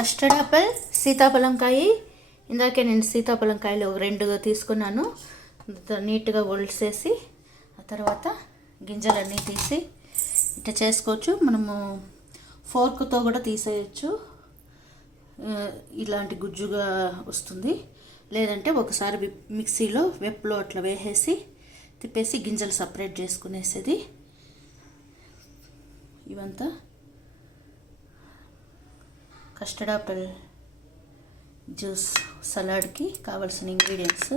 Custard Apple, సీతాఫలంకాయ. ఇందాకే నేను సీతాఫలంకాయలు రెండు తీసుకున్నాను. నీట్గా ఒలిసేసి ఆ తర్వాత గింజలన్నీ తీసి ఇట్లా చేసుకోవచ్చు. మనము ఫోర్క్తో కూడా తీసేయచ్చు. ఇలాంటి గుజ్జుగా వస్తుంది. లేదంటే ఒకసారి మిక్సీలో వెప్పులో అట్లా వేసేసి తిప్పేసి గింజలు సపరేట్ చేసుకునేసేది. ఇవంతా కస్టర్డ్ యాపిల్ జ్యూస్ సలాడ్కి కావాల్సిన ఇంగ్రీడియంట్స్: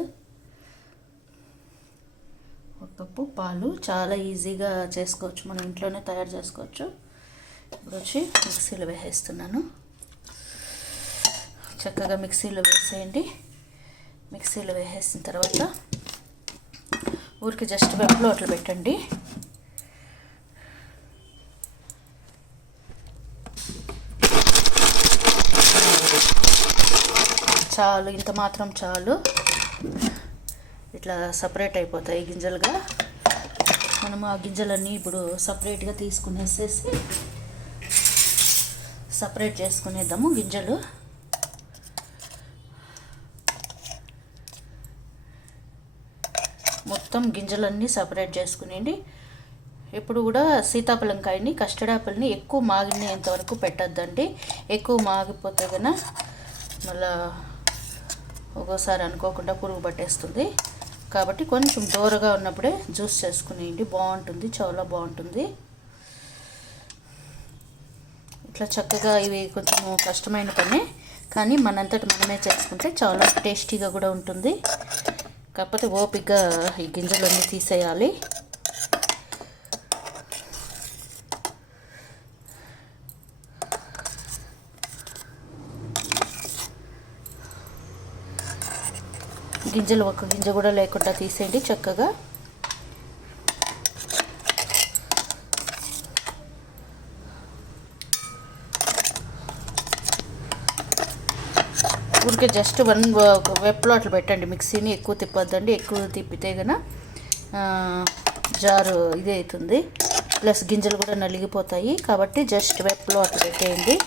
ఒక కప్పు పాలు. చాలా ఈజీగా చేసుకోవచ్చు, మనం ఇంట్లోనే తయారు చేసుకోవచ్చు. ఇప్పుడు వచ్చి మిక్సీలో వేసేస్తున్నాను. చక్కగా మిక్సీలో వేసేయండి. మిక్సీలో వేసేసిన తర్వాత ఊరికి జస్ట్ వెప్పులో అట్లా పెట్టండి. చాలు, ఇంత మాత్రం చాలు. ఇట్లా సపరేట్ అయిపోతాయి గింజలుగా. మనము ఆ గింజలన్నీ ఇప్పుడు సపరేట్గా తీసుకునేసేసి సపరేట్ చేసుకునేద్దాము గింజలు. మొత్తం గింజలన్నీ సపరేట్ చేసుకునేయండి. ఎప్పుడు కూడా సీతాఫలంకాయని, కస్టర్డ్ యాపిల్ని ఎక్కువ మాగినంత వరకు పెట్టద్దండి. ఎక్కువ మాగిపోతే కన్నా మళ్ళా ఒక్కోసారి అనుకోకుండా పురుగు పట్టేస్తుంది. కాబట్టి కొంచెం దూరగా ఉన్నప్పుడే జ్యూస్ చేసుకునేయండి, బాగుంటుంది, చాలా బాగుంటుంది. ఇట్లా చక్కగా ఇవి కొంచెం కష్టమైన పనే, కానీ మనంతట మనమే చేసుకుంటే చాలా టేస్టీగా కూడా ఉంటుంది. కాకపోతే ఓపికగా ఈ గింజలన్నీ తీసేయాలి. గింజలు ఒక గింజ కూడా లేకుండా తీసేయండి చక్కగా. ఊరికే జస్ట్ వెప్పులో అట్లా పెట్టండి మిక్సీని. ఎక్కువ తిప్పొద్దండి, ఎక్కువ తిప్పితే కనుక జారు ఇదే అవుతుంది, ప్లస్ గింజలు కూడా నలిగిపోతాయి. కాబట్టి జస్ట్ వెప్పులో అట్లా పెట్టేయండి.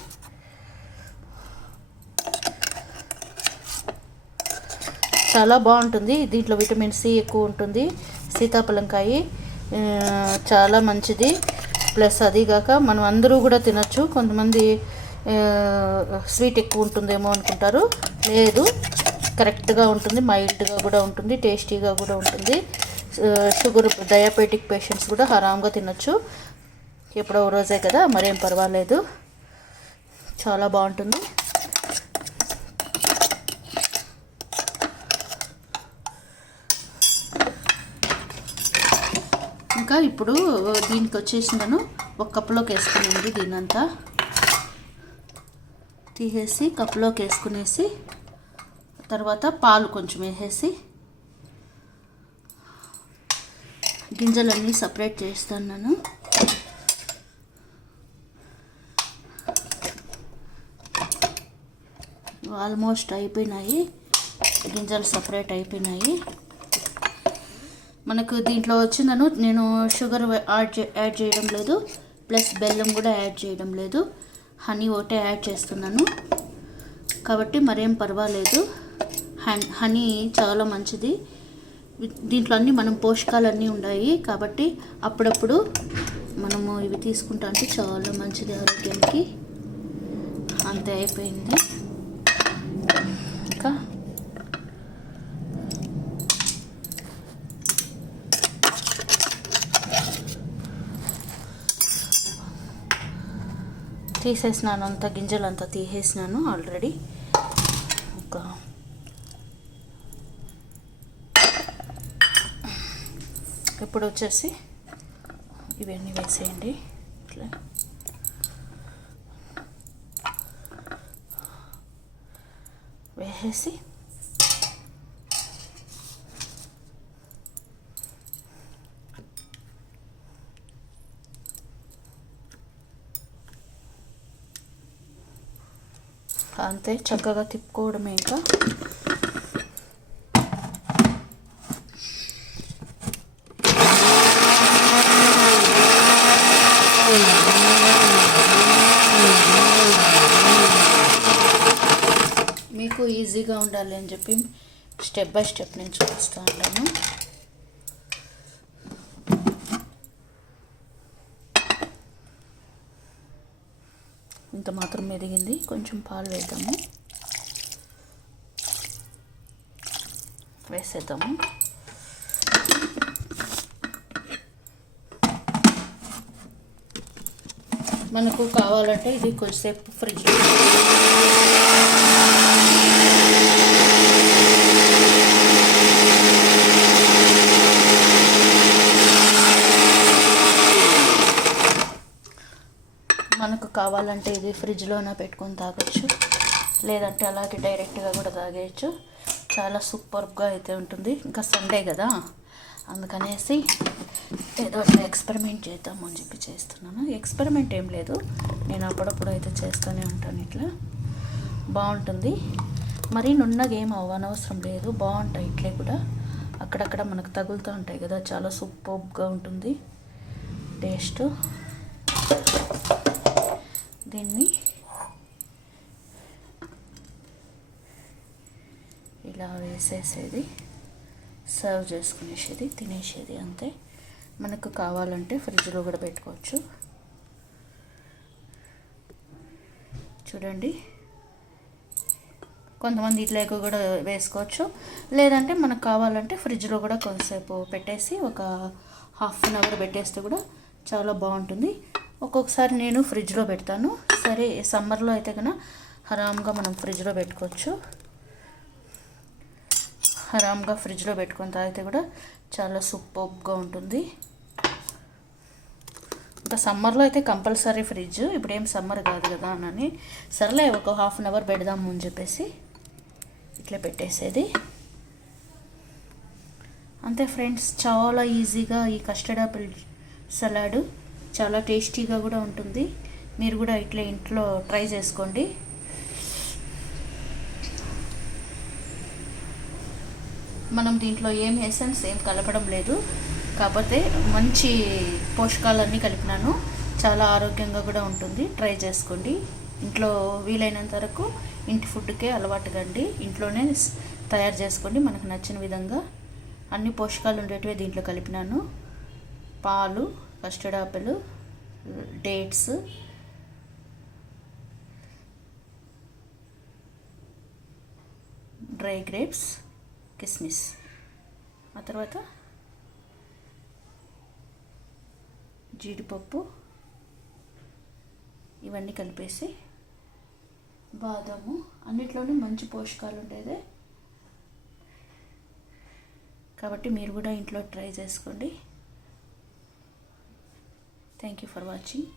చాలా బాగుంటుంది. దీంట్లో విటమిన్ సి ఎక్కువ ఉంటుంది. సీతాఫలంకాయ చాలా మంచిది. ప్లస్ అదిగాక మనం అందరూ కూడా తినచ్చు. కొంతమంది స్వీట్ ఎక్కువ ఉంటుందేమో అనుకుంటారు, లేదు, కరెక్ట్గా ఉంటుంది. మైల్డ్గా కూడా ఉంటుంది, టేస్టీగా కూడా ఉంటుంది. షుగర్, డయాబెటిక్ పేషెంట్స్ కూడా ఆరాంగా తినచ్చు. ఎప్పుడో రోజే కదా, మరేం పర్వాలేదు, చాలా బాగుంటుంది. ఇంకా ఇప్పుడు దీనికి వచ్చేసినాను ఒక కప్పులోకి వేసుకునేది. దీనంతా తీసేసి కప్పులోకి వేసుకునేసి తర్వాత పాలు కొంచెం వేసేసి గింజలన్నీ సపరేట్ చేస్తాను. ఆల్మోస్ట్ అయిపోయినాయి, గింజలు సపరేట్ అయిపోయినాయి. మనకు దీంట్లో వచ్చిందను నేను షుగర్ యాడ్ చేయడం లేదు, ప్లస్ బెల్లం కూడా యాడ్ చేయడం లేదు. హనీ ఒకటే యాడ్ చేస్తున్నాను కాబట్టి మరేం పర్వాలేదు. హనీ చాలా మంచిది. దీంట్లో అన్నీ మనం పోషకాలన్నీ ఉన్నాయి కాబట్టి అప్పుడప్పుడు మనము ఇవి తీసుకుంటా అంటే చాలా మంచిది ఆరోగ్యానికి. అంతే, అయిపోయింది. ఇంకా తీసేసినాను, అంతా గింజలంతా తీసేసినాను ఆల్రెడీ. ఇంకా ఇప్పుడు వచ్చేసి ఇవన్నీ వేసేయండి. ఇట్లా వేసేసి అంతే, చక్కగా తిప్పుకోవడమే. ఇంకా ఈజీగా ఉండాలి అని చెప్పి స్టెప్ బై స్టెప్ నేను చూపిస్తూ ఉంటాను. ఇంత మాత్రం మెదిగింది, కొంచెం పాలు వేసేద్దాము. మనకు కావాలంటే ఇది కొద్దిసేపు ఫ్రిడ్జ్లో ఫ్రిడ్జ్లోనే పెట్టుకొని తాగొచ్చు, లేదంటే అలాగే డైరెక్ట్గా కూడా తాగేయచ్చు. చాలా సూపర్గా అయితే ఉంటుంది. ఇంకా సండే కదా, అందుకనేసి ఏదో అట్లా ఎక్స్పెరిమెంట్ చేద్దాము అని చెప్పి చేస్తున్నాను. ఎక్స్పెరిమెంట్ ఏం లేదు, నేను అప్పుడప్పుడు అయితే చేస్తూనే ఉంటాను. ఇట్లా బాగుంటుంది. మరీ నున్నగా ఏం అవ్వనవసరం లేదు, బాగుంటాయి. ఇట్లే కూడా అక్కడక్కడ మనకు తగులుతూ ఉంటాయి కదా, చాలా సూపర్గా ఉంటుంది టేస్ట్. దీన్ని ఇలా వేసేసేది, సర్వ్ చేసుకునేసేది, తినేసేది, అంతే. మనకు కావాలంటే ఫ్రిడ్జ్లో కూడా పెట్టుకోవచ్చు. చూడండి, కొంతమంది ఇట్లా కూడా వేసుకోవచ్చు, లేదంటే మనకు కావాలంటే ఫ్రిడ్జ్లో కూడా కొంతసేపు పెట్టేసి ఒక హాఫ్ అన్ అవర్ పెట్టేస్తే కూడా చాలా బాగుంటుంది. ఒక్కొక్కసారి నేను ఫ్రిడ్జ్లో పెడతాను. సరే, సమ్మర్లో అయితే కన్నా ఆరామ్గా మనం ఫ్రిడ్జ్లో పెట్టుకోవచ్చు. ఆరామ్గా ఫ్రిడ్జ్లో పెట్టుకొని తాగితే కూడా చాలా సూపర్గా ఉంటుంది. ఇంకా సమ్మర్లో అయితే కంపల్సరీ ఫ్రిడ్జ్, ఇప్పుడేం సమ్మర్ కాదు కదా అని సర్లే ఒక హాఫ్ అన్ అవర్ పెడదాము అని చెప్పేసి ఇట్లా పెట్టేసేది, అంతే ఫ్రెండ్స్. చాలా ఈజీగా ఈ కస్టర్డ్ ఆపిల్ సలాడ్ చాలా టేస్టీగా కూడా ఉంటుంది. మీరు కూడా ఇట్లా ఇంట్లో ట్రై చేసుకోండి. మనం దీంట్లో ఏం ఎసెన్స్ ఏం కలపడం లేదు, కాకపోతే మంచి పోషకాలన్నీ కలిపినాను. చాలా ఆరోగ్యంగా కూడా ఉంటుంది. ట్రై చేసుకోండి. ఇంట్లో వీలైనంత వరకు ఇంటి ఫుడ్కే అలవాటు కండి. ఇంట్లోనే తయారు చేసుకోండి. మనకు నచ్చిన విధంగా అన్ని పోషకాలు ఉండేటివే దీంట్లో కలిపినాను. పాలు, custard apple, dates, dry grapes, కిస్మిస్, ఆ తర్వాత జీడిపప్పు, ఇవన్నీ కలిపేసి బాదాము, అన్నిట్లోనూ మంచి పోషకాలు ఉండేదే కాబట్టి మీరు కూడా ఇంట్లో ట్రై చేసుకోండి. Thank you for watching.